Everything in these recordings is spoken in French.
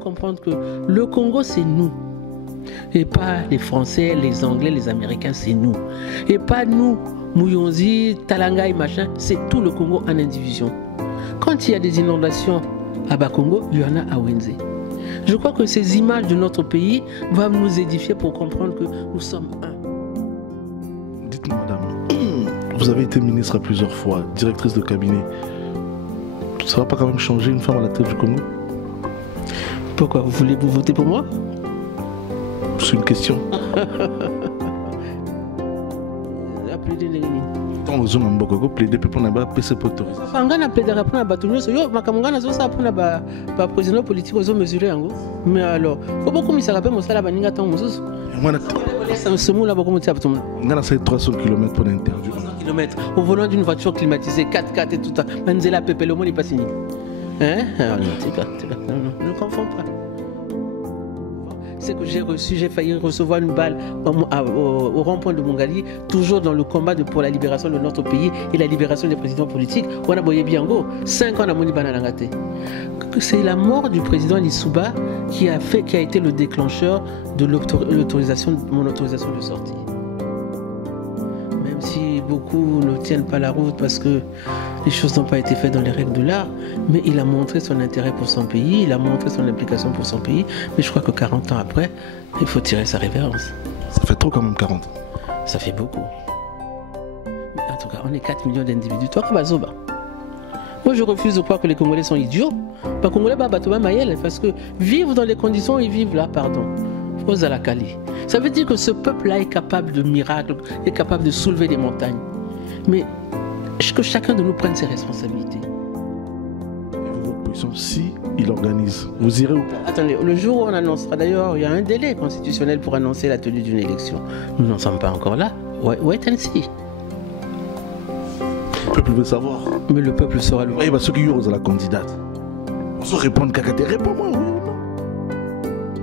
comprendre que le Congo, c'est nous. Et pas les Français, les Anglais, les Américains, c'est nous. Et pas nous, Mouyonzi, Talangaï, machin, c'est tout le Congo en indivision. Quand il y a des inondations à Bas-Congo, il y en a à Wenze. Je crois que ces images de notre pays vont nous édifier pour comprendre que nous sommes un. Dites-moi, madame, vous avez été ministre à plusieurs fois, directrice de cabinet. Ça ne va pas quand même changer une femme à la tête du Congo? Pourquoi? Vous voulez vous voter pour moi? C'est une question. Tant aux hommes en Bokoko, plaider pour n'a pas PC pour autoriser. Fangana plaidera pour la bâtonneuse, yo makamungana zo ça pour la président politique aux hommes mesurés en gros. Mais alors, faut beaucoup me rappeler mon salaire baninga tant mususu. Moi ça se moule beaucoup de tout. On a 300 km pour l'interview. 300 km au volant d'une voiture climatisée 4x4 et tout ça. Manzela Pepe le mot n'est pas signé. Hein? Non, c'est pas. Ne confonds pas. C'est que j'ai failli recevoir une balle au rond-point de Mongali, toujours dans le combat pour la libération de notre pays et la libération des présidents politiques. On a boyé Biango, 5 ans à Moni Bananangate. C'est la mort du président Lissouba qui a été le déclencheur de mon autorisation de sortie. Même si beaucoup ne tiennent pas la route parce que les choses n'ont pas été faites dans les règles de l'art, mais il a montré son intérêt pour son pays, il a montré son implication pour son pays, mais je crois que 40 ans après, il faut tirer sa révérence. Ça fait trop quand même 40 ans. Ça fait beaucoup. Mais en tout cas, on est 4 millions d'individus. Toi, Kabazoba. Moi, je refuse de croire que les Congolais sont idiots. Les Congolais, parce que vivre dans les conditions où ils vivent là, pardon, aux Alakali. Ça veut dire que ce peuple-là est capable de miracles, est capable de soulever des montagnes. Mais que chacun de nous prenne ses responsabilités. Et votre position, si il organise, vous irez ou pas? Attendez, le jour où on annoncera, d'ailleurs, il y a un délai constitutionnel pour annoncer la tenue d'une élection. Nous n'en sommes pas encore là. Wait and see. Le peuple veut savoir. Mais le peuple saura le voir. Oui, ceux qui y auront la candidate. On se répond, Kakate, réponds-moi, oui ou non?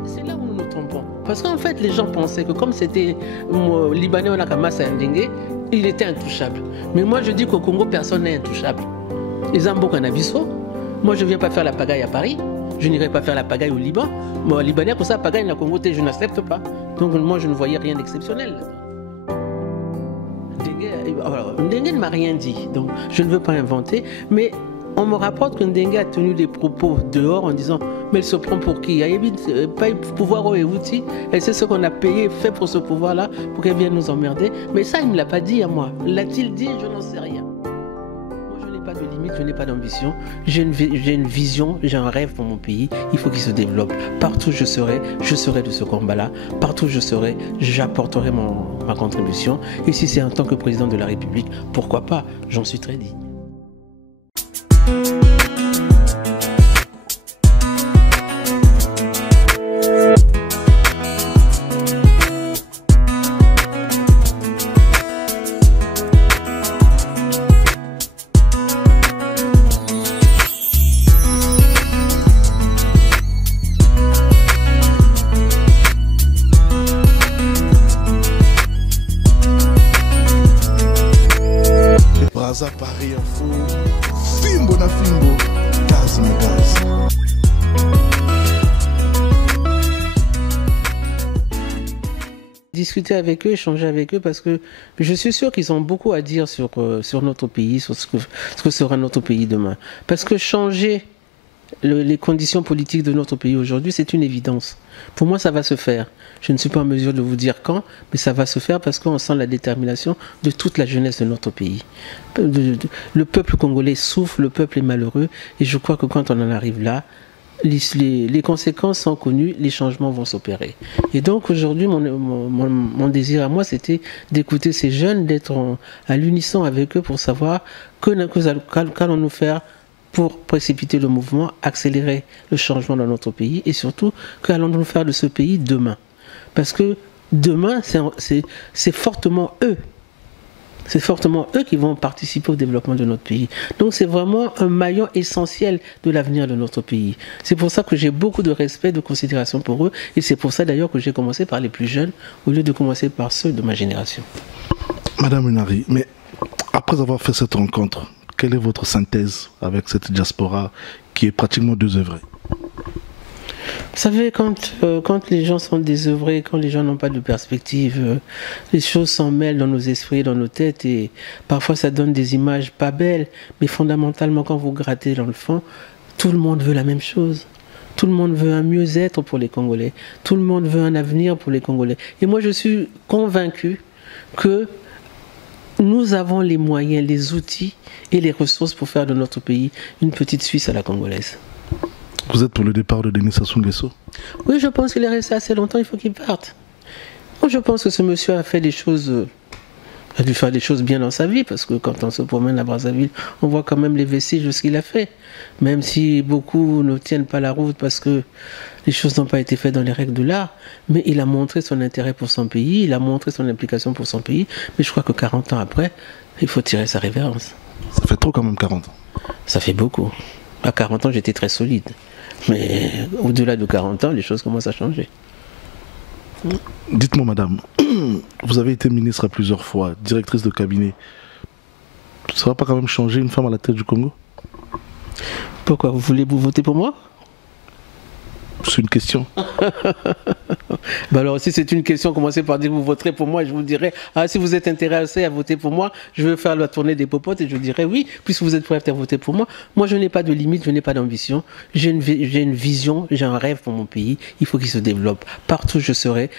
C'est là où nous nous trompons. Parce qu'en fait, les gens pensaient que comme c'était Libanais, on a Kamasa Ndenge, il était intouchable. Mais moi, je dis qu'au Congo, personne n'est intouchable. Les Ambo Canabiso, moi, je ne viens pas faire la pagaille à Paris. Je n'irai pas faire la pagaille au Liban. Moi, Libanais, pour ça, pagaille, au Congo, je n'accepte pas. Donc, moi, je ne voyais rien d'exceptionnel. Ndengue ne m'a rien dit. Donc, je ne veux pas inventer. Mais on me rapporte que Ndengue a tenu des propos dehors en disant mais elle se prend pour qui? Il n'y a pas pouvoir au outils. Elle sait ce qu'on a payé, fait pour ce pouvoir-là, pour qu'elle vienne nous emmerder. Mais ça, il ne me l'a pas dit à moi. L'a-t-il dit? Je n'en sais rien. Moi, je n'ai pas de limite, je n'ai pas d'ambition. J'ai une vision, j'ai un rêve pour mon pays. Il faut qu'il se développe. Partout où je serai de ce combat-là. Partout où je serai, j'apporterai ma contribution. Et si c'est en tant que président de la République, pourquoi pas? J'en suis très digne. Paris Info, Fimbo na Fimbo, gaz na gaz. Discuter avec eux, échanger avec eux, parce que je suis sûr qu'ils ont beaucoup à dire sur notre pays, sur ce que sera notre pays demain. Parce que changer les conditions politiques de notre pays aujourd'hui, c'est une évidence. Pour moi, ça va se faire. Je ne suis pas en mesure de vous dire quand, mais ça va se faire parce qu'on sent la détermination de toute la jeunesse de notre pays. Le peuple congolais souffre, le peuple est malheureux, et je crois que quand on en arrive là, les conséquences sont connues, les changements vont s'opérer. Et donc aujourd'hui, mon désir à moi, c'était d'écouter ces jeunes, d'être à l'unisson avec eux pour savoir qu'allons-nous faire pour précipiter le mouvement, accélérer le changement dans notre pays et surtout, qu'allons-nous faire de ce pays demain. Parce que demain, c'est fortement eux. C'est fortement eux qui vont participer au développement de notre pays. Donc c'est vraiment un maillon essentiel de l'avenir de notre pays. C'est pour ça que j'ai beaucoup de respect, de considération pour eux. Et c'est pour ça d'ailleurs que j'ai commencé par les plus jeunes au lieu de commencer par ceux de ma génération. Madame Unari, mais après avoir fait cette rencontre, quelle est votre synthèse avec cette diaspora qui est pratiquement désœuvrée? Vous savez, quand les gens sont désœuvrés, quand les gens n'ont pas de perspective, les choses s'en mêlent dans nos esprits, dans nos têtes, et parfois ça donne des images pas belles, mais fondamentalement, quand vous grattez dans le fond, tout le monde veut la même chose. Tout le monde veut un mieux-être pour les Congolais. Tout le monde veut un avenir pour les Congolais. Et moi, je suis convaincu que nous avons les moyens, les outils et les ressources pour faire de notre pays une petite Suisse à la congolaise. Vous êtes pour le départ de Denis Sassou Nguesso? Oui, je pense qu'il est resté assez longtemps, il faut qu'il parte. Moi, je pense que ce monsieur a fait des choses, a dû faire des choses bien dans sa vie, parce que quand on se promène à Brazzaville, on voit quand même les vestiges de ce qu'il a fait. Même si beaucoup ne tiennent pas la route parce que les choses n'ont pas été faites dans les règles de l'art, mais il a montré son intérêt pour son pays, il a montré son implication pour son pays, mais je crois que 40 ans après, il faut tirer sa révérence. Ça fait trop quand même 40 ans. Ça fait beaucoup. À 40 ans, j'étais très solide. Mais au-delà de 40 ans, les choses commencent à changer. Dites-moi, madame, vous avez été ministre à plusieurs fois, directrice de cabinet. Ça va pas quand même changer une femme à la tête du Congo? Pourquoi? Vous voulez vous voter pour moi? C'est une question. Ben alors, si c'est une question, commencez par dire que vous voterez pour moi et je vous dirai, ah, si vous êtes intéressé à voter pour moi, je vais faire la tournée des popotes et je dirai oui, puisque vous êtes prêt à voter pour moi. Moi, je n'ai pas de limite, je n'ai pas d'ambition. J'ai une vision, j'ai un rêve pour mon pays. Il faut qu'il se développe. Partout où je serai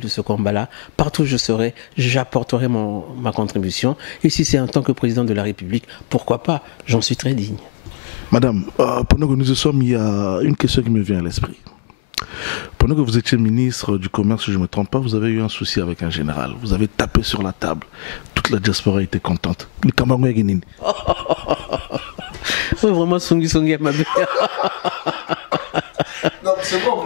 de ce combat-là. Partout où je serai, j'apporterai ma contribution. Et si c'est en tant que président de la République, pourquoi pas? J'en suis très digne. Madame, pendant que nous y sommes, il y a une question qui me vient à l'esprit. Pendant que vous étiez ministre du Commerce, si je ne me trompe pas, vous avez eu un souci avec un général. Vous avez tapé sur la table. Toute la diaspora était contente. Les Camerounais guinéens. Oui, vraiment, Songi, ma belle. Non, c'est bon,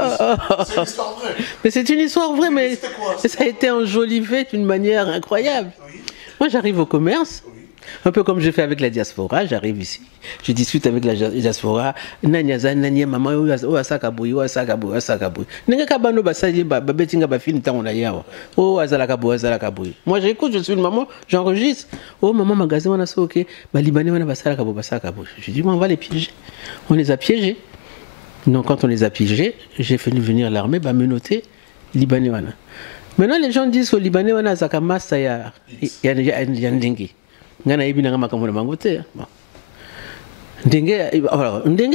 c'est une histoire vraie. Mais c'est une histoire vraie, mais ça a été enjolivé d'une manière incroyable. Oui. Moi, j'arrive au commerce. Oui. Un peu comme je fais avec la diaspora, j'arrive ici, je discute avec la diaspora, nanya maman o asaka boy. Nenga kabano basali babetinga ba film tango na yawa. O azalaka boy. Moi j'écoute, je suis une maman, j'enregistre. Oh maman magasin wana so OK, ba libanais wana basaka boy. Je dis on va les piéger. On les a piégés. Donc quand on les a piégés, j'ai fait venir l'armée ba menotter libanais wana. Maintenant les gens disent que libanais wana azaka massa ya ndenge. Ndenge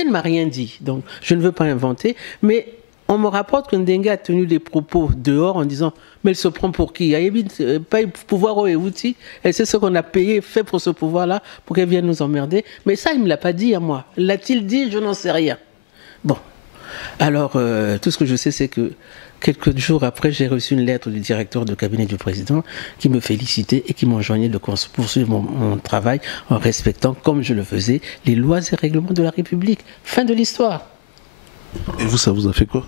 ne m'a rien dit, donc je ne veux pas inventer, mais on me rapporte que Ndenge a tenu des propos dehors en disant mais elle se prend pour qui? Il n'y a pas pouvoir ou outil, elle sait ce qu'on a payé, fait pour ce pouvoir-là, pour qu'elle vienne nous emmerder, mais ça il ne me l'a pas dit à moi. L'a-t-il dit? Je n'en sais rien. Bon, alors tout ce que je sais c'est que quelques jours après, j'ai reçu une lettre du directeur de cabinet du président qui me félicitait et qui m'enjoignait de poursuivre mon travail en respectant, comme je le faisais, les lois et règlements de la République. Fin de l'histoire. Et vous, ça vous a fait quoi?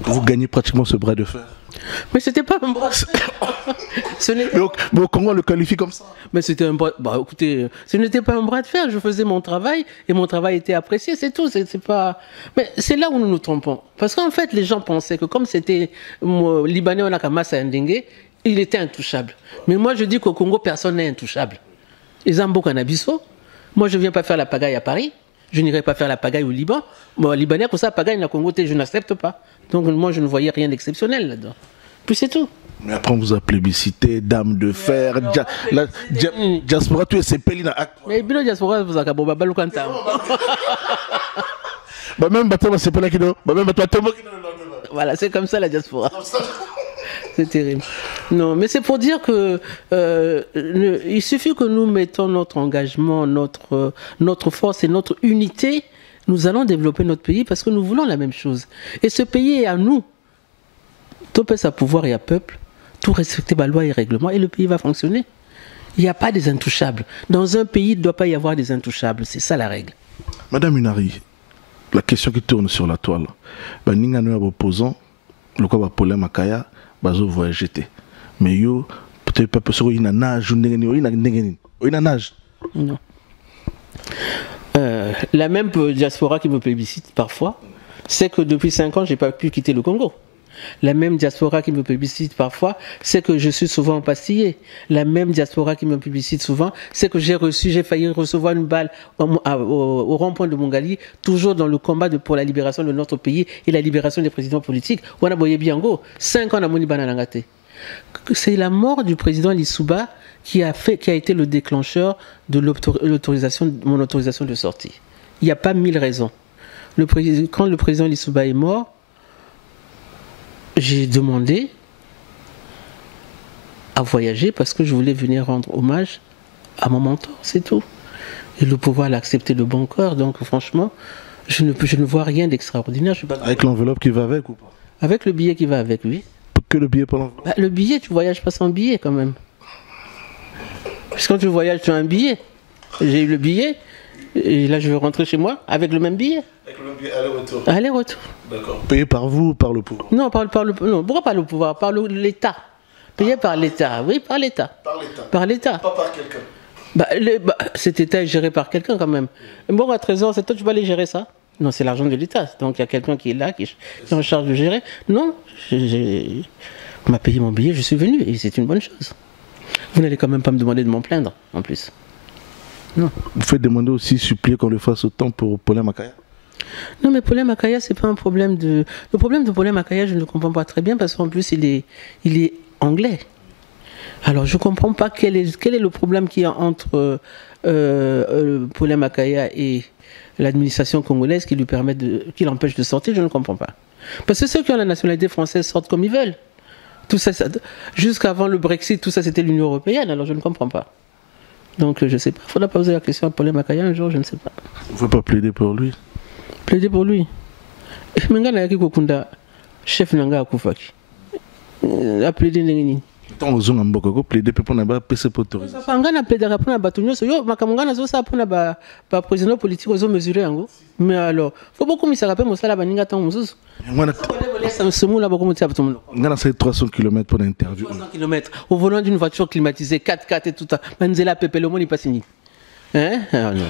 Vous gagnez pratiquement ce bras de fer. Mais c'était pas un bras de fer. Mais au Congo, on le qualifie comme ça. Mais c'était un bras... Bah écoutez, ce n'était pas un bras de fer. Je faisais mon travail et mon travail était apprécié, c'est tout. C'est pas... Mais c'est là où nous nous trompons. Parce qu'en fait, les gens pensaient que comme c'était Libanais Onakamas Ndenge, il était intouchable. Mais moi, je dis qu'au Congo, personne n'est intouchable. Les Ambo Canabiso, moi, je ne viens pas faire la pagaille à Paris. Je n'irai pas faire la pagaille au Liban. Moi, Libanais, pour ça, pagaille, la Congo, je n'accepte pas. Donc, moi, je ne voyais rien d'exceptionnel là-dedans. Puis c'est tout. Mais après, on vous a plébiscité, dame de fer, diaspora, tu es sepeli na acte. Mais bien, diaspora, vous avez un peu de Voilà, c'est comme ça la diaspora. C'est terrible. Non, mais c'est pour dire que il suffit que nous mettons notre engagement, notre force et notre unité, nous allons développer notre pays parce que nous voulons la même chose. Et ce pays est à nous. Tout peut à pouvoir et à peuple, tout respecter la loi et règlement et le pays va fonctionner. Il n'y a pas des intouchables. Dans un pays, il ne doit pas y avoir des intouchables. C'est ça la règle. Madame Unari, la question qui tourne sur la toile, Ningano est opposant, le quoi va problème à Kaya, bazo voyager. Mais yo, peut-être pas parce qu'il y a nage, il y a nage. Non. La même diaspora qui me plébiscite parfois, c'est que depuis 5 ans, je n'ai pas pu quitter le Congo. La même diaspora qui me publicite parfois, c'est que je suis souvent pastillé. La même diaspora qui me publicite souvent, c'est que j'ai failli recevoir une balle au rond-point de Mongali, toujours dans le combat pour la libération de notre pays et la libération des présidents politiques. Wana Boye Biango, 5 ans à Moni Bananangate. C'est la mort du président Lissouba qui a été le déclencheur de mon autorisation de sortie. Il n'y a pas 1000 raisons. Quand le président Lissouba est mort, j'ai demandé à voyager parce que je voulais venir rendre hommage à mon mentor, c'est tout. Et le pouvoir l'a accepté de bon cœur, donc franchement, je ne vois rien d'extraordinaire. Avec l'enveloppe qui va avec ou pas? Avec le billet qui va avec, oui. Que le billet pour l'enveloppe? Le billet, tu voyages pas sans billet quand même. Parce que quand tu voyages, tu as un billet. J'ai eu le billet, et là je vais rentrer chez moi avec le même billet. Avec le même billet aller-retour? Aller-retour. D'accord. Payé par vous ou par le pouvoir? Non, non, pourquoi par le pouvoir? Par l'État. Payé par l'État, oui, par l'État. Par l'État? Par l'État. Pas par quelqu'un? Cet État est géré par quelqu'un quand même. Bon, à Trésor, c'est toi tu vas aller gérer ça? Non, c'est l'argent de l'État. Donc il y a quelqu'un qui est là, qui est en charge de gérer. Non, on m'a payé mon billet, je suis venu et c'est une bonne chose. Vous n'allez quand même pas me demander de m'en plaindre, en plus. Non. Vous faites demander aussi, supplier qu'on le fasse autant pour Paulin Makaya? Non, mais Paulin Makaya, c'est pas un problème de... Le problème de Paulin Makaya, je ne le comprends pas très bien parce qu'en plus, il est anglais. Alors, je ne comprends pas quel est le problème qu'il y a entre Paulin Makaya et l'administration congolaise qui l'empêche de sortir, je ne comprends pas. Parce que ceux qui ont la nationalité française sortent comme ils veulent. Tout ça, jusqu'avant le Brexit, tout ça c'était l'Union européenne, alors je ne comprends pas. Donc je ne sais pas, il faudra poser la question à Paulin Makaya un jour, je ne sais pas. Vous ne pouvez pas plaider pour lui? Plaider pour lui? Chef Nanga Akufaki. A plaider Nengini. Tant aux hommes en plaider pour ne pas passer pour autorisation. Ça fait un gars plaider pour Batunyo, yo makamongana zo ça pour na président politique aux hommes mesurés ango. Mais alors, faut beaucoup me rappeler moi ça la baninga tant mususu. On a 300 km pour l'interview. 300 km au volant d'une voiture climatisée 4x4 et tout ça. Manzela Pepe le monde n'est pas signé. Hein? Ah non,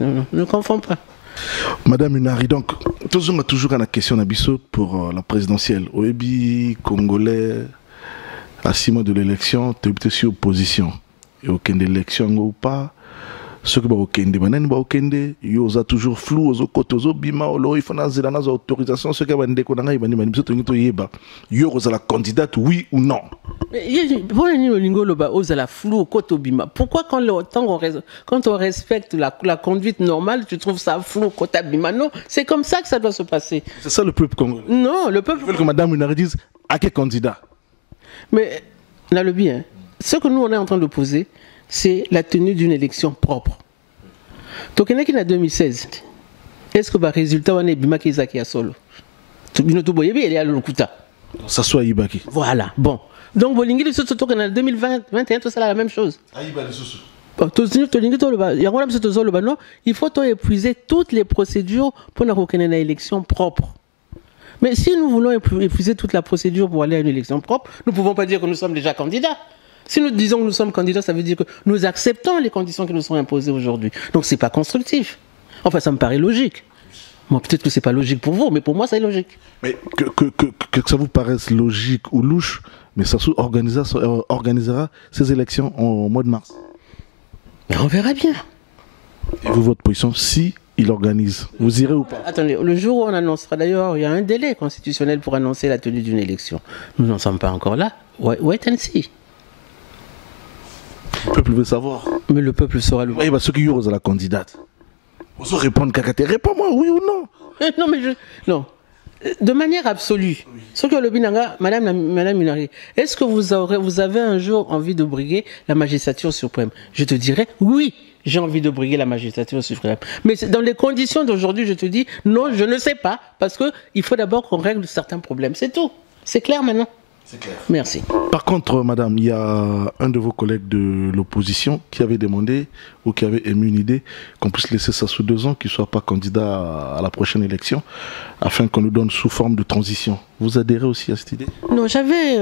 non, ne confonds pas. Madame Unari, donc, toujours à la question d'Abisso pour la présidentielle. Oebi, Congolais, à 6 mois de l'élection, tu es sur opposition. Et aucune élection ou pas. Ce que Okende, Okende, ils ont toujours flou, aux côtés, aux bima, il faut des autorisations, ce que vous la candidate, oui ou non? Pourquoi quand on respecte la conduite normale, tu trouves ça flou, non, c'est comme ça que ça doit se passer. C'est ça le peuple congolais? Non, le peuple. Je veux que Madame Unari dise à quel candidat? Mais là, le bien, ce que nous on est en train de poser, c'est la tenue d'une élection propre. Donc, il y a 2016. Est-ce que le résultat est Bimaki Zaki à solo? Ça soit Ibaki. Voilà, bon. Donc, Bolingi, en 2021, tout ça la même chose. Il faut épuiser toutes les procédures pour une élection propre. Mais si nous voulons épuiser toute la procédure pour aller à une élection propre, nous ne pouvons pas dire que nous sommes déjà candidats. Si nous disons que nous sommes candidats, ça veut dire que nous acceptons les conditions qui nous sont imposées aujourd'hui. Donc ce n'est pas constructif. Enfin, ça me paraît logique. Bon, peut-être que ce n'est pas logique pour vous, mais pour moi, c'est logique. Mais que ça vous paraisse logique ou louche, mais ça organisera ces élections au mois de mars. Mais on verra bien. Et vous, votre position, si il organise, vous irez ou pas? Attendez, le jour où on annoncera, d'ailleurs, il y a un délai constitutionnel pour annoncer la tenue d'une élection. Nous n'en sommes pas encore là. Wait and see. Le peuple veut savoir. Mais le peuple saura le voir. Oui, ceux qui y auront la candidate. Vous répondre Kakate. Réponds-moi, oui ou non? Non, mais non. De manière absolue. Oui. Ce que le Binanga, Madame Munari, est-ce que vous avez un jour envie de briguer la magistrature suprême? Je te dirais oui. J'ai envie de briguer la magistrature suprême. Mais dans les conditions d'aujourd'hui, je te dis non, je ne sais pas. Parce qu'il faut d'abord qu'on règle certains problèmes. C'est tout. C'est clair maintenant? C'est clair. Merci. Par contre, madame, il y a un de vos collègues de l'opposition qui avait demandé ou qui avait émis une idée qu'on puisse laisser ça sous 2 ans, qu'il ne soit pas candidat à la prochaine élection, afin qu'on nous donne sous forme de transition. Vous adhérez aussi à cette idée? Non, j'avais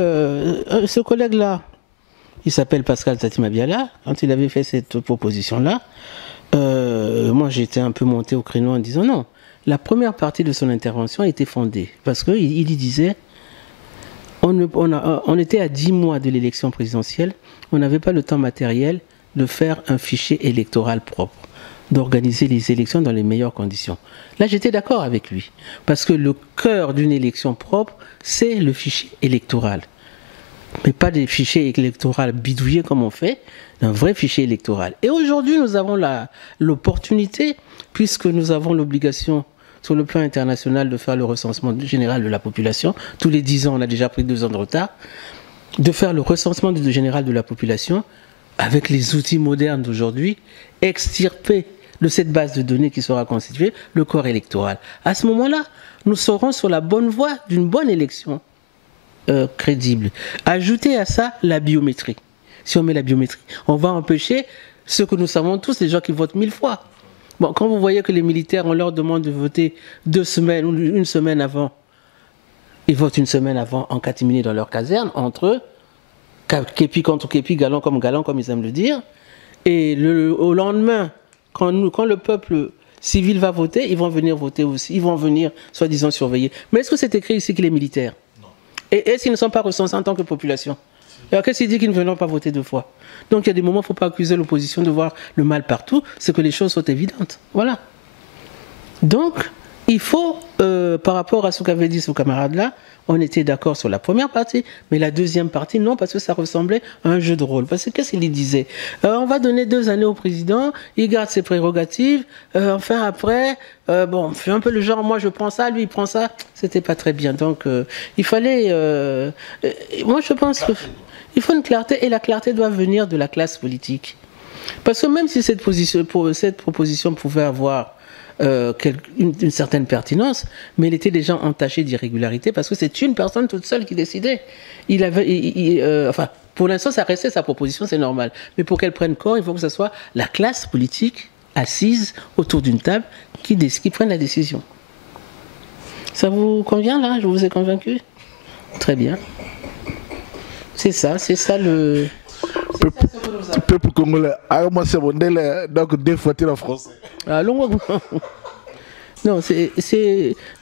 ce collègue-là, il s'appelle Pascal Tatimabiala, quand il avait fait cette proposition-là, moi j'étais un peu monté au créneau en disant non. La première partie de son intervention était fondée, parce qu'il disait on était à 10 mois de l'élection présidentielle, on n'avait pas le temps matériel de faire un fichier électoral propre, d'organiser les élections dans les meilleures conditions. Là, j'étais d'accord avec lui, parce que le cœur d'une élection propre, c'est le fichier électoral. Mais pas des fichiers électoraux bidouillés comme on fait, un vrai fichier électoral. Et aujourd'hui, nous avons l'opportunité, puisque nous avons l'obligation sur le plan international de faire le recensement général de la population. Tous les 10 ans, on a déjà pris 2 ans de retard, de faire le recensement général de la population avec les outils modernes d'aujourd'hui, extirper de cette base de données qui sera constituée le corps électoral. À ce moment-là, nous serons sur la bonne voie d'une bonne élection crédible. Ajoutez à ça la biométrie. Si on met la biométrie, on va empêcher ce que nous savons tous, les gens qui votent 1000 fois. Bon, quand vous voyez que les militaires, on leur demande de voter 2 semaines ou une semaine avant, ils votent une semaine avant en catimini dans leur caserne, entre eux, képi contre képi, galant, comme ils aiment le dire, et au lendemain, quand le peuple civil va voter, ils vont venir voter aussi, ils vont venir, soi-disant, surveiller. Mais est-ce que c'est écrit ici qu'il est militaire? Et est-ce qu'ils ne sont pas recensés en tant que population? Alors qu'est-ce qu'il dit qu'ils ne veulent pas voter 2 fois? Donc il y a des moments où il ne faut pas accuser l'opposition de voir le mal partout, c'est que les choses sont évidentes. Voilà. Donc, il faut, par rapport à ce qu'avait dit ce camarade-là, on était d'accord sur la première partie, mais la deuxième partie, non, parce que ça ressemblait à un jeu de rôle. Parce que qu'est-ce qu'il disait? On va donner 2 années au président, il garde ses prérogatives, enfin après, bon, fait un peu le genre, moi je prends ça, lui il prend ça, c'était pas très bien. Donc, il fallait... moi je pense qu'il faut une clarté, et la clarté doit venir de la classe politique. Parce que même si cette proposition pouvait avoir une certaine pertinence, mais elle était déjà entachée d'irrégularité parce que c'est une personne toute seule qui décidait. Enfin, pour l'instant, ça restait sa proposition, c'est normal. Mais pour qu'elle prenne corps, il faut que ce soit la classe politique assise autour d'une table qui prenne la décision. Ça vous convient là? Je vous ai convaincu? Très bien. C'est ça le... Le peuple congolais, moi c'est mon délai, donc 2 fois en français. Non,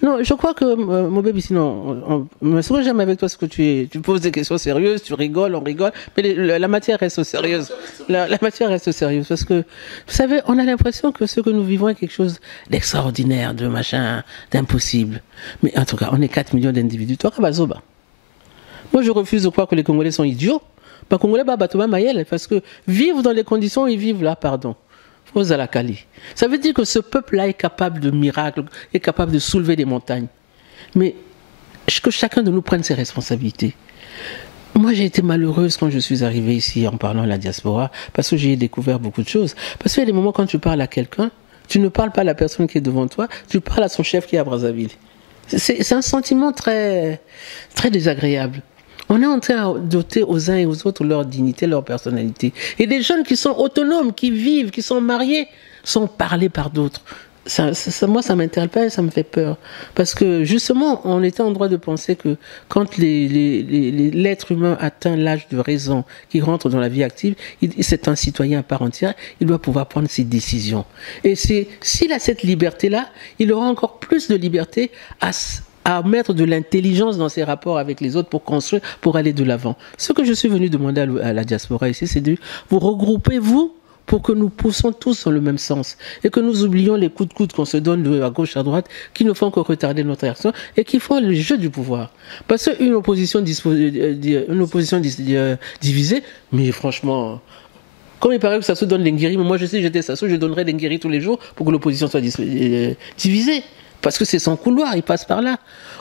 non, je crois que mon bébé, sinon, ce que j'aime avec toi, c'est que tu poses des questions sérieuses, tu rigoles, on rigole, mais la matière reste sérieuse. La matière reste sérieuse parce que, vous savez, on a l'impression que ce que nous vivons est quelque chose d'extraordinaire, de machin, d'impossible. Mais en tout cas, on est 4 millions d'individus. Toi, Kabazoba. Moi, je refuse de croire que les Congolais sont idiots. Les Congolais, parce que vivre dans les conditions où ils vivent là, pardon. Ça veut dire que ce peuple-là est capable de miracles, est capable de soulever des montagnes. Mais que chacun de nous prenne ses responsabilités. Moi, j'ai été malheureuse quand je suis arrivée ici en parlant à la diaspora, parce que j'ai découvert beaucoup de choses. Parce qu'il y a des moments quand tu parles à quelqu'un, tu ne parles pas à la personne qui est devant toi, tu parles à son chef qui est à Brazzaville. C'est un sentiment très, très désagréable. On est en train de doter aux uns et aux autres leur dignité, leur personnalité. Et des jeunes qui sont autonomes, qui vivent, qui sont mariés, sont parlés par d'autres. Moi, ça m'interpelle, ça me fait peur. Parce que justement, on était en droit de penser que quand l'être humain atteint l'âge de raison, qui rentre dans la vie active, c'est un citoyen à part entière, il doit pouvoir prendre ses décisions. Et s'il a cette liberté-là, il aura encore plus de liberté à mettre de l'intelligence dans ses rapports avec les autres pour construire, pour aller de l'avant. Ce que je suis venu demander à la diaspora ici, c'est de vous regrouper, vous, pour que nous poussons tous dans le même sens et que nous oublions les coups de coude qu'on se donne à gauche, à droite, qui ne font que retarder notre action et qui font le jeu du pouvoir. Parce qu'une opposition, divisée, mais franchement... Comme il paraît que ça se donne l'Ingiri, mais moi je sais, j'étais Sassou, je donnerais l'Ingiri tous les jours pour que l'opposition soit divisée. Parce que c'est son couloir, il passe par là.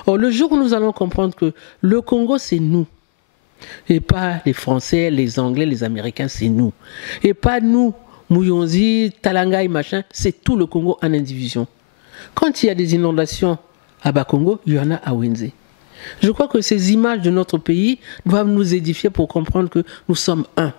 Or, le jour où nous allons comprendre que le Congo, c'est nous, et pas les Français, les Anglais, les Américains, c'est nous. Et pas nous, Mouyonzi, Talanga et machin, c'est tout le Congo en indivision. Quand il y a des inondations à Bas-Congo, il y en a à Wenze. Je crois que ces images de notre pays doivent nous édifier pour comprendre que nous sommes un,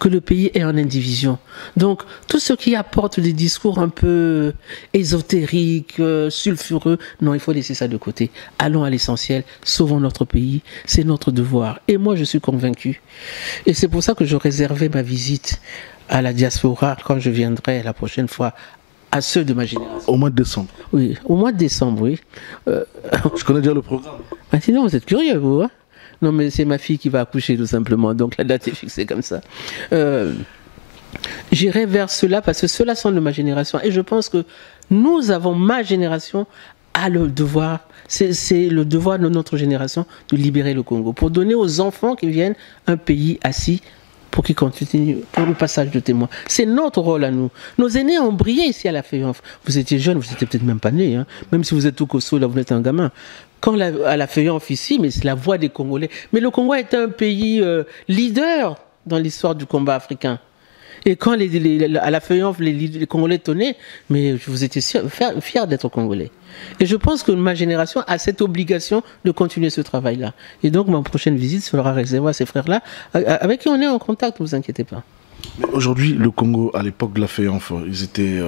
que le pays est en indivision. Donc, tout ce qui apporte des discours un peu ésotériques, sulfureux, non, il faut laisser ça de côté. Allons à l'essentiel, sauvons notre pays, c'est notre devoir. Et moi, je suis convaincu. Et c'est pour ça que je réservais ma visite à la diaspora quand je viendrai la prochaine fois, à ceux de ma génération. Au mois de décembre. Oui, au mois de décembre, oui. Je connais déjà le programme. Ah, sinon, vous êtes curieux, vous, hein? Non, mais c'est ma fille qui va accoucher tout simplement, donc la date est fixée comme ça. J'irai vers cela parce que ceux-là sont de ma génération et je pense que nous avons, ma génération, a le devoir, c'est le devoir de notre génération de libérer le Congo pour donner aux enfants qui viennent un pays assis pour qu'ils continuent, pour le passage de témoins. C'est notre rôle à nous. Nos aînés ont brillé ici à la Feuillanfe. Vous étiez jeune, vous n'étiez peut-être même pas né, hein. Même si vous êtes tout costaud, là vous êtes un gamin. Quand à la Feuillanfe ici, mais c'est la voix des Congolais. Mais le Congo est un pays leader dans l'histoire du combat africain. Et quand à la Feuillanfe, les Congolais tonnaient, mais vous étiez fiers d'être Congolais. Et je pense que ma génération a cette obligation de continuer ce travail-là. Et donc, ma prochaine visite sera réservée à ces frères-là, avec qui on est en contact, ne vous inquiétez pas. Mais aujourd'hui, le Congo, à l'époque de la Feuillanfe, ils étaient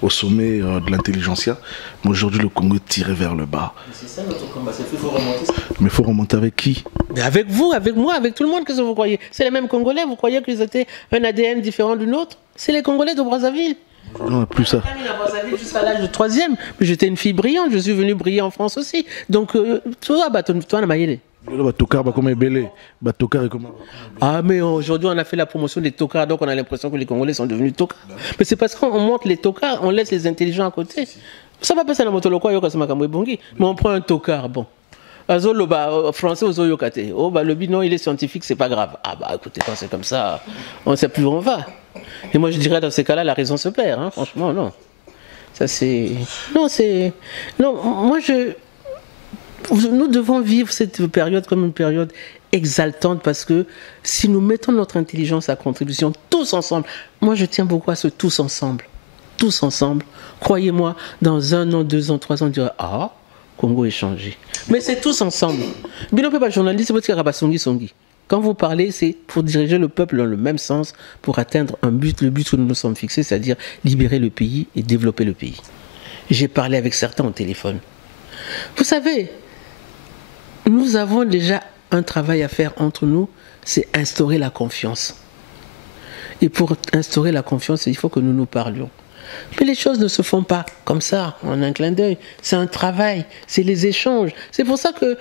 au sommet de l'intelligentsia. Mais aujourd'hui, le Congo est tiré vers le bas. C'est ça notre combat, c'est qu'il faut remonter ça. Mais il faut remonter avec qui? Mais avec vous, avec moi, avec tout le monde, qu'est-ce que vous croyez? C'est les mêmes Congolais, vous croyez qu'ils étaient un ADN différent du nôtre? C'est les Congolais de Brazzaville. On n'a plus ça. Jusqu'à l'âge de 3e, mais j'étais une fille brillante, je suis venue briller en France aussi. Donc, toi, on a maillé. Ah, mais aujourd'hui, on a fait la promotion des tocards, donc on a l'impression que les Congolais sont devenus tocards. Mais c'est parce qu'on montre les tocards, on laisse les intelligents à côté. Ça va passer à la moto, mais on prend un tocard, bon. Français aux Oyokate. Oh, le bilan, il est scientifique, c'est pas grave. Ah, bah écoutez, quand c'est comme ça, on ne sait plus où on va. Et moi, je dirais, dans ces cas-là, la raison se perd, hein, franchement, non. Ça, c'est. Non, c'est. Non, moi, nous devons vivre cette période comme une période exaltante parce que si nous mettons notre intelligence à contribution, tous ensemble, moi, je tiens beaucoup à ce tous ensemble. Tous ensemble. Croyez-moi, dans 1 an, 2 ans, 3 ans, on dirait, ah, Congo est changé. Mais c'est tous ensemble. Binope pas journaliste, c'est quand vous parlez, c'est pour diriger le peuple dans le même sens, pour atteindre un but, le but que nous nous sommes fixés, c'est-à-dire libérer le pays et développer le pays. J'ai parlé avec certains au téléphone. Vous savez, nous avons déjà un travail à faire entre nous, c'est instaurer la confiance. Et pour instaurer la confiance, il faut que nous nous parlions. Mais les choses ne se font pas comme ça, en un clin d'œil. C'est un travail, c'est les échanges. C'est pour ça que,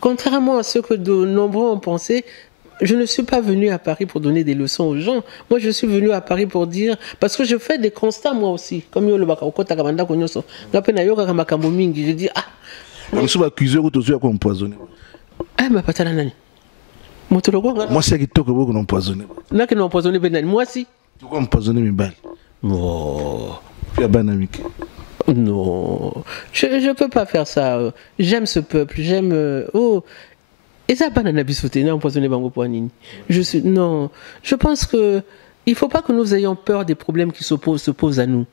contrairement à ce que de nombreux ont pensé, je ne suis pas venu à Paris pour donner des leçons aux gens. Moi, je suis venu à Paris pour dire... Parce que je fais des constats, moi aussi. Comme je dis, ah... Moi, c'est accusé de empoisonné. Ah, bah, pas nani. Moi, c'est qui toque beaucoup empoisonné. Moi, si. Tu vas empoisonner mes balles. Oh. Puis à Banamik. Non, je ne peux pas faire ça. J'aime ce peuple, j'aime... Oh, et ça, banana bisoté, empoisonné bango poanini. Non, je pense que il ne faut pas que nous ayons peur des problèmes qui se posent à nous.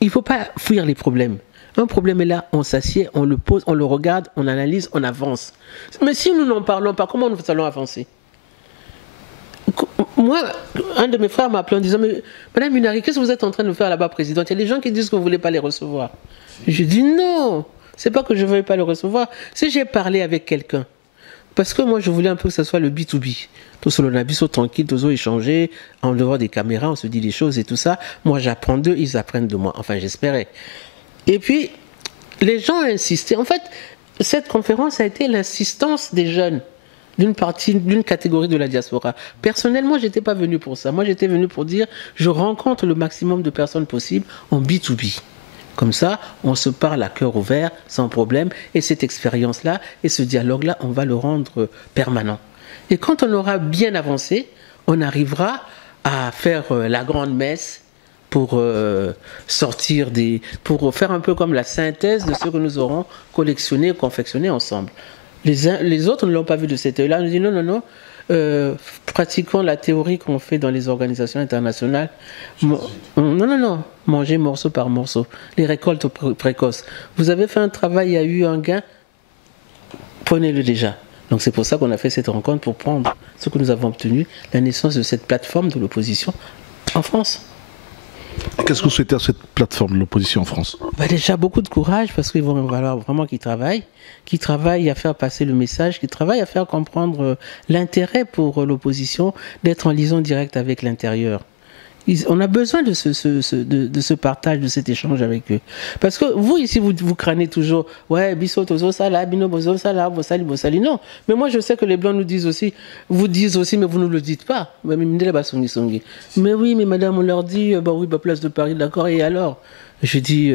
Il ne faut pas fuir les problèmes. Un problème est là, on s'assied, on le pose, on le regarde, on analyse, on avance. Mais si nous n'en parlons pas, comment nous allons avancer? Moi, un de mes frères m'a appelé en disant, mais Madame Munari, qu'est-ce que vous êtes en train de faire là-bas, présidente? Il y a des gens qui disent que vous ne voulez pas les recevoir. Je dis non, c'est pas que je ne veux pas les recevoir. Si j'ai parlé avec quelqu'un, parce que moi je voulais un peu que ce soit le B2B. Tout seul, on a bis tranquille, tous échanger, en dehors des caméras, on se dit des choses et tout ça. Moi j'apprends d'eux, ils apprennent de moi. Enfin, j'espérais. Et puis, les gens ont insisté. En fait, cette conférence a été l'insistance des jeunes. D'une catégorie de la diaspora. Personnellement, je n'étais pas venu pour ça. Moi, j'étais venu pour dire, je rencontre le maximum de personnes possibles en B2B. Comme ça, on se parle à cœur ouvert, sans problème. Et cette expérience-là et ce dialogue-là, on va le rendre permanent. Et quand on aura bien avancé, on arrivera à faire la grande messe pour pour faire un peu comme la synthèse de ce que nous aurons collectionné et confectionné ensemble. Les autres ne l'ont pas vu de cet œil-là. On nous dit non, pratiquons la théorie qu'on fait dans les organisations internationales. Non, manger morceau par morceau. Les récoltes précoces. Vous avez fait un travail, il y a eu un gain, prenez-le déjà. Donc c'est pour ça qu'on a fait cette rencontre, pour prendre ce que nous avons obtenu, la naissance de cette plateforme de l'opposition en France. Qu'est-ce que vous souhaitez à cette plateforme de l'opposition en France? Déjà beaucoup de courage, parce qu'il va falloir vraiment qu'ils travaillent à faire passer le message, qu'ils travaillent à faire comprendre l'intérêt pour l'opposition d'être en liaison directe avec l'intérieur. On a besoin de ce partage, de cet échange avec eux. Parce que vous, ici, vous crânez toujours, ouais, biso tozo sala, bino bozo sala, bosali, bosali. Non. Mais moi, je sais que les Blancs nous disent aussi, vous disent aussi, mais vous ne le dites pas. Mais oui, mais madame, on leur dit, bah oui, bah, place de Paris, d'accord, et alors? Je dis,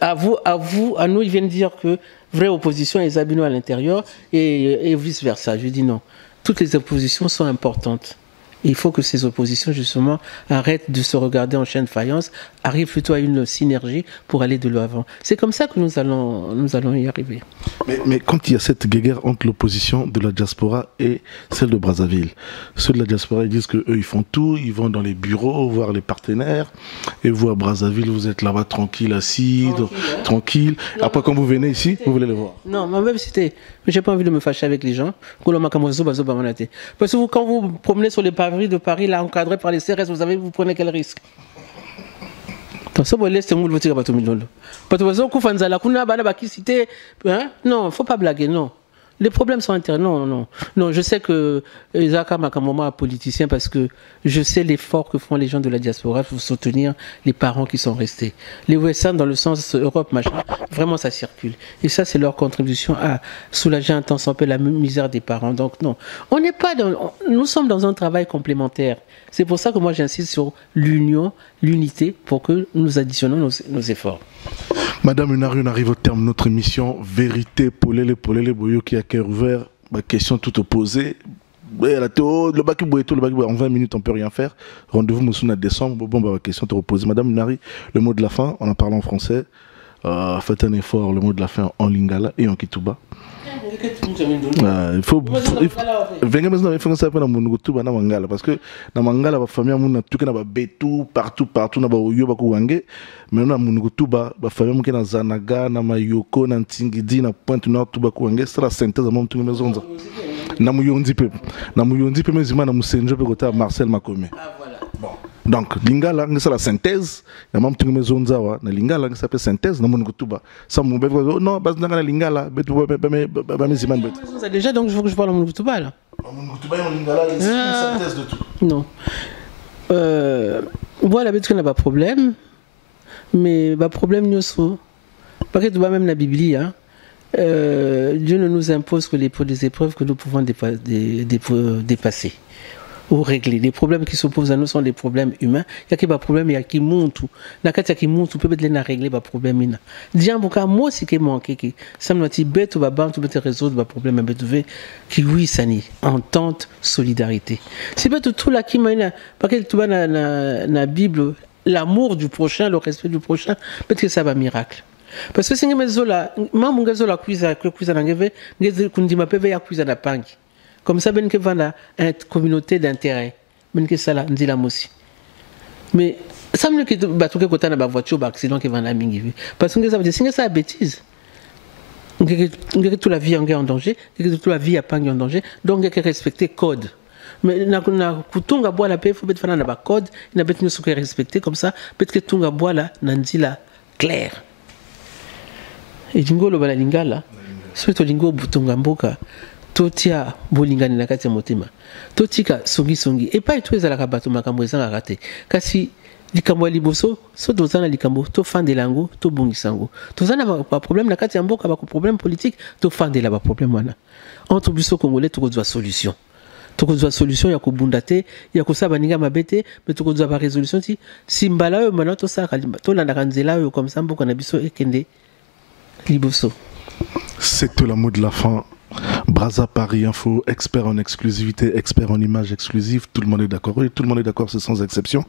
à nous, ils viennent dire que vraie opposition est Zabino à l'intérieur et vice-versa. Je dis non. Toutes les oppositions sont importantes. Il faut que ces oppositions, justement, arrêtent de se regarder en chaîne de faïence, arrivent plutôt à une synergie pour aller de l'avant. C'est comme ça que nous allons y arriver. Mais quand il y a cette guerre entre l'opposition de la diaspora et celle de Brazzaville, ceux de la diaspora, ils disent qu'eux, ils font tout, ils vont dans les bureaux, voir les partenaires, et vous, à Brazzaville, vous êtes là-bas tranquille, assis, tranquille. Après, quand vous venez ici, vous voulez les voir. Non, même c'était... J'ai pas envie de me fâcher avec les gens. Parce que quand vous promenez sur les paveries de Paris, là, encadrés par les CRS, vous prenez quel risque? Non, il ne faut pas blaguer, non. Les problèmes sont internes. Non, je sais que Isaac Makamoma est politicien parce que je sais l'effort que font les gens de la diaspora pour soutenir les parents qui sont restés. Les USA, dans le sens Europe, machin, vraiment ça circule. Et ça, c'est leur contribution à soulager un temps sans peu la misère des parents. Donc non, on n'est pas nous sommes dans un travail complémentaire. C'est pour ça que moi j'insiste sur l'union, l'unité, pour que nous additionnons nos efforts. Madame Unari, on arrive au terme de notre émission. Vérité, polele, boyo qui a cœur ouvert. Ma question toute opposée. Le bac en 20 minutes, on ne peut rien faire. Rendez-vous Moussuna décembre. Bon, ma question te opposée. Madame Unari, le mot de la fin, on en parle en français. Faites un effort, le mot de la fin en lingala et en kituba. Il faut venir maintenant, il faut que ça soit dans mon Tuba na mangala parce que dans mangala la famille mon tout na ba betu partout na ba oyo ba kuwange mais na mon Tuba ba famille mon na zanaga na mayoko na ntingidi na Pointe Nord Tuba kuwange sera synthèse mon tout maison na muyonzi pe mais zima na musenjo pe kota Marcel Makome. Bon. Donc, lingala, c'est la synthèse. Il y a même une maison na lingala, ça s'appelle synthèse. Ça me dit non, parce que la lingala, déjà, donc je veux que je parle en Monukutuba là. En Monukutuba, en lingala, il y a une synthèse de tout. Non. Voilà, parce qu'on n'a pas de problème. Mais le problème, nous sommes. Parce que tu vois même la Bible, hein, Dieu ne nous impose que les épreuves que nous pouvons dépasser ou régler. Les problèmes qui s'opposent à nous sont des problèmes humains. Il y a des problèmes qui montent. Il y a qui montent, peut être les régler les problèmes. Dieu a moi aussi qui manque. Ça me dit bête ou baban, tu peux te résoudre les problèmes qui oui ça nie. Entente, solidarité. C'est pas tout là qui m'a parce que tu vois dans la Bible l'amour du prochain, le respect du prochain, peut-être que ça va miracle. Parce que si on a maman gazola cuisa n'angeve, kundima peve ya cuisa na pangi. Comme ça, ben que vana une communauté d'intérêt, ben que ça là, dit la moussi. Mais ça me dit que batuke kota na ba voiture ba accident que vana mingi. Parce que ça veut dire c'est ça bêtise. Que toute la vie en danger, que toute la vie a pas en danger, donc il faut respecter code. Mais na kutunga bois la paix, faut être fana na ba code, na bet nous que respecter comme ça, peut-être que tunga bois là, nandi la clair. Et jingo lo bala lingala, surtout lingo butunga mboka. Totia bolingani na kati ya motema totika songi et pas tout ezala ka bato makambo ezanga raté kasi likambo ya liboso so tozana likambo to fandela yango to bongisango tozana ba problème na kati ya mboka ba problème politique to fandela ba problème wana entre biso congolais tokozwa solution ya kobunda te ya kosaba ninga mabete mais tokozwa ba résolution si mbala oyo mana to saka to landaka nzela oyo comme ça mboka na biso ekende liboso. C'est tout le mot de la fin. Brazza Paris Info, expert en exclusivité, expert en images exclusives, tout le monde est d'accord. Oui, tout le monde est d'accord, c'est sans exception.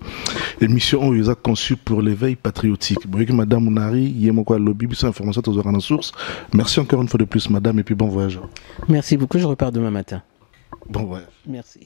Émission où ils ont conçu pour l'éveil patriotique. Vous voyez que Madame Unari, Yemokwa Lobby, bis information aux oreilles en source. Merci encore une fois de plus, Madame, et puis bon voyage. Merci beaucoup, je repars demain matin. Bon voyage. Merci.